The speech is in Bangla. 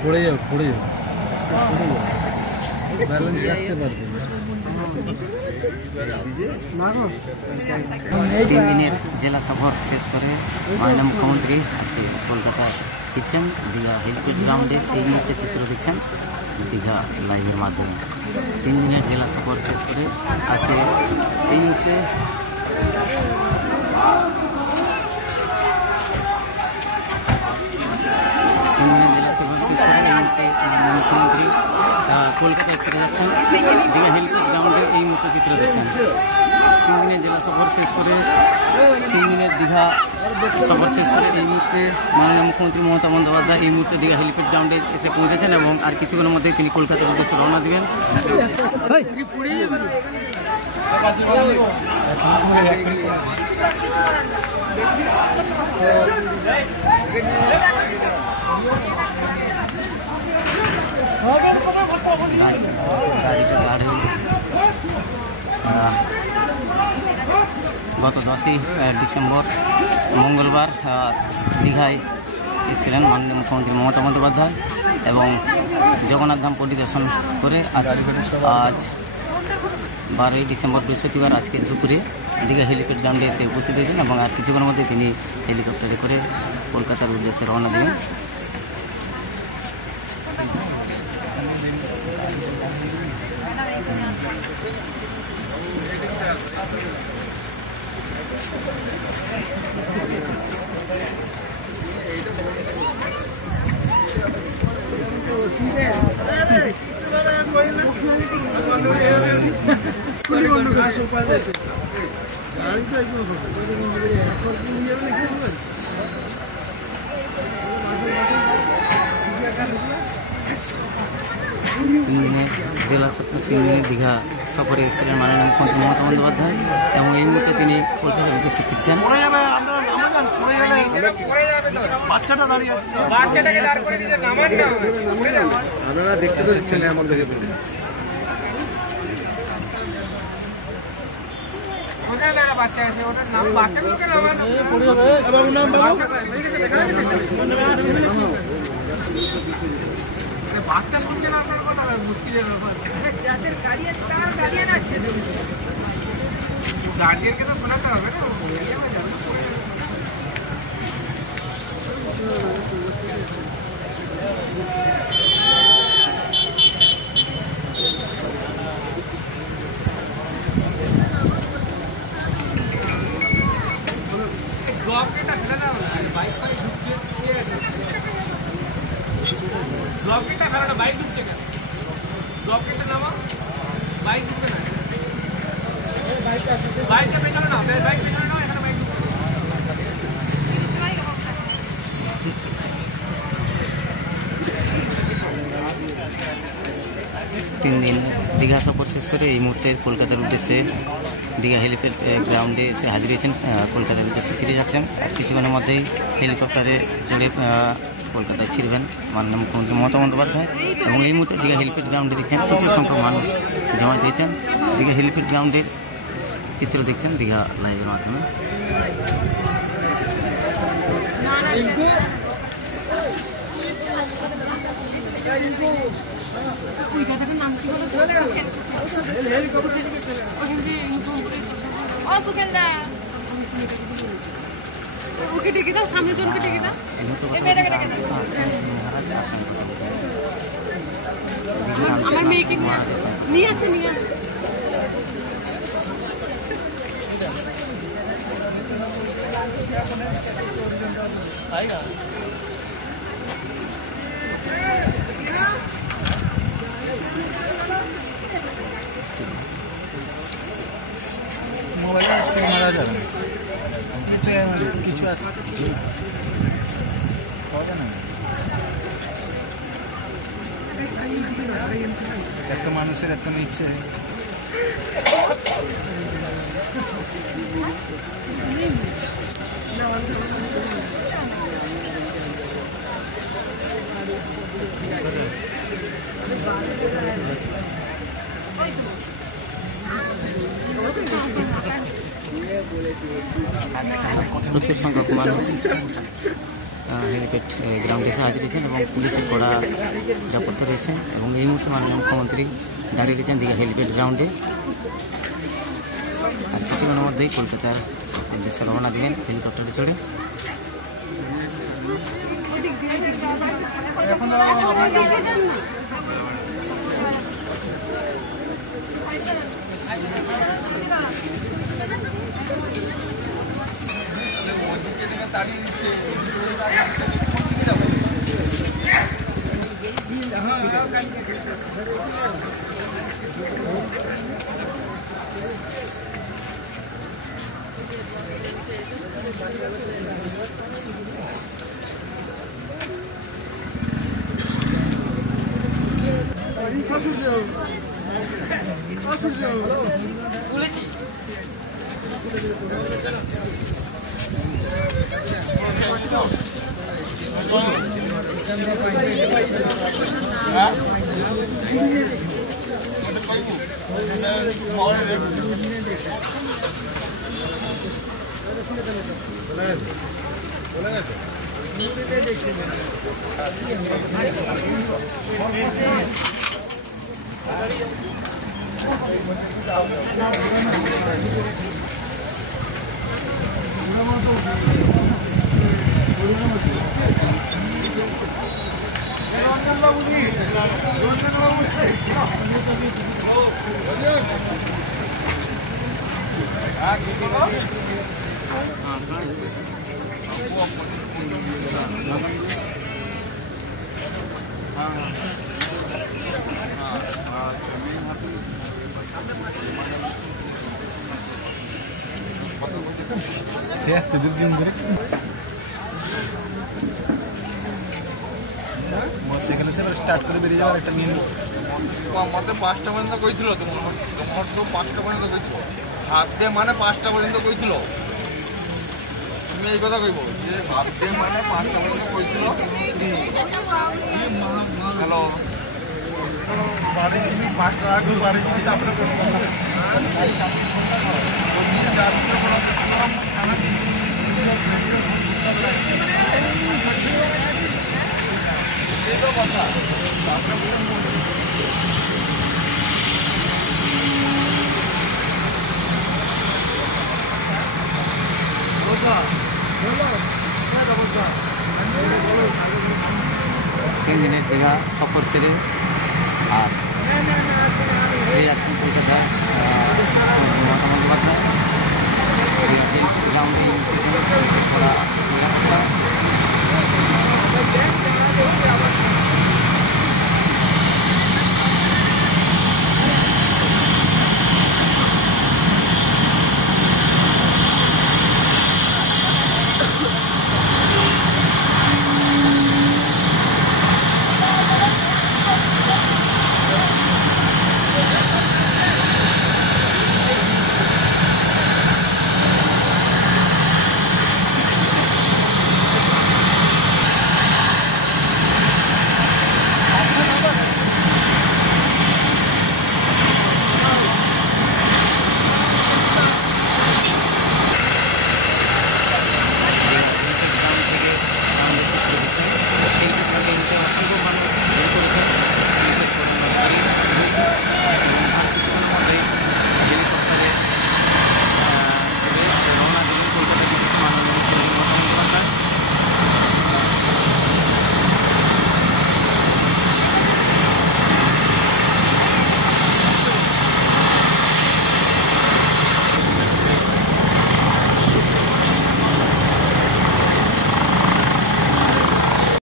পড়ে যাও ব্যালেন্স রাখতে পারবে না। 3 দিনের জেলা সফর শেষ করে মাননীয় মুখ্যমন্ত্রী আজকে কলকাতা ফিরছেন। দীঘা হেলিপ্যাড গ্রাউন্ডের এই মুহূর্তে চিত্র দেখছেন দীঘা লাইভের মাধ্যমে। 3 দিনের জেলা সফর শেষ করে আজকে এই মুহূর্তে মুখ্যমন্ত্রী কলকাতায় ফিরে যাচ্ছেন। দীঘা হেলিপ্যাড গ্রাউন্ডে এই মুহূর্তে চিত্র দেখছেন। 3 দিনের জেলা সফর শেষ করে 3 দিনের দীঘা সফর শেষ করে এই মুহূর্তে মাননীয় মুখ্যমন্ত্রী মমতা বন্দ্যোপাধ্যায় এই মুহূর্তে দীঘা হেলিপ্যাড গ্রাউন্ডে এসে পৌঁছেছেন এবং আর কিছুক্ষণের মধ্যেই তিনি কলকাতার উদ্দেশ্যে রওনা দেবেন। গত 10ই ডিসেম্বর মঙ্গলবার দীঘায় এসেছিলেন মাননীয় মুখ্যমন্ত্রী মমতা বন্দ্যোপাধ্যায় এবং জগন্নাথ ধাম পরিদর্শন করে আজ 12ই ডিসেম্বর বৃহস্পতিবার আজকে দুপুরে দীঘা হেলিপ্যাড গ্রাউন্ডে এসে উপস্থিত হয়েছেন এবং আর কিছুক্ষণের মধ্যে তিনি হেলিকপ্টারে করে কলকাতার উদ্দেশ্যে রওনা দেবেন। জেলা সফর 3 দিনের দীঘা সফরে এসেছিলেন মাননীয় মুখ্যমন্ত্রী মমতা বন্দ্যোপাধ্যায় এবং এই মুহূর্তে তিনি কলকাতার উদ্দেশ্যে ফিরছেন। আপনারা দেখতে পাচ্ছেন আমার দিকে বাচ্চা আছে ওটার নাম বাচ্চাগুলোকে বাচ্চা শুনছে না আপনার কথা মুশকিলের ব্যাপার। গার্ডিয়ানকে তো শোনাতে হবে না। ড্রপ গেটটা ফেলে না বাইক ফাইক ঢুকছে ঠিক আছে। ড্রপ গেটটা ফেলে না বাইক ঢুকছে কেন? ড্রপ গেটটা নামা বাইক ঢুকবে না। বাইকটা পেছনে না বাইক পেছনে নাও এখানে বাইক ঢুকবে। 3 দিন দীঘা সফর শেষ করে এই মুহূর্তে কলকাতার উদ্দেশ্যে দীঘা হেলিপ্যাড গ্রাউন্ডে এসে হাজির হয়েছেন। কলকাতার উদ্দেশ্যে ফিরে যাচ্ছেন। আর কিছুক্ষণের মধ্যেই হেলিকপ্টারে চড়ে কলকাতায় ফিরবেন মাননীয় মুখ্যমন্ত্রী মমতা বন্দ্যোপাধ্যায় এবং এই মুহূর্তে দীঘা হেলিপ্যাড গ্রাউন্ডে দেখছেন প্রচুর সংখ্যক মানুষ জমা দিয়েছেন। দীঘা হেলিপ্যাড গ্রাউন্ডের চিত্র দেখছেন দীঘা লাইভের মাধ্যমে। ওই জায়গাটার নাম কি বলো? সুখেন্দা ওকে ডেকে দাও, সামনে জনকে ডেকে দাও, আমার মেয়েকে নিয়ে আসে নিয়ে আসে। মোবাইল মারা যাবে না, কিছু আছে একটা মানুষের একটা ইচ্ছে প্রচুর সংখ্যক মানুষ হেলিপ্যাড গ্রাউন্ডে এসে হাজির হয়েছেন এবং পুলিশের কড়া নিরাপত্তা রয়েছে এবং এই মুহূর্তে মাননীয় মুখ্যমন্ত্রী দাঁড়িয়ে রয়েছেন দীঘা হেলিপ্যাড গ্রাউন্ডে। আর কিছুক্ষণের মধ্যেই কলকাতার উদ্দেশ্যে রওনা দিলেন হেলিকপ্টারে চড়ে। মোটরসাইকেল এসে স্টার্ট করে বেরিয়ে যাওয়ার একটা নিয়ে আমাদের 5টা পর্যন্ত কইছিল তোমার তো 5টা পর্যন্ত কইছিল হাত দিয়ে মানে 5টা পর্যন্ত কইছিল। তুমি এই কথা কইব যে হাত দিয়ে মানে 5টা পর্যন্ত কইছিল। হ্যালো বাড়ি তুমি 5টা আগে বাড়ি যাবি তারপরে কথা তিন দিনের দীঘা সফর সেরে আর ফিরে যাচ্ছেন কলকাতা মমতা বন্দ্যোপাধ্যায় গ্রাউন্ডে করা নিরাপত্তা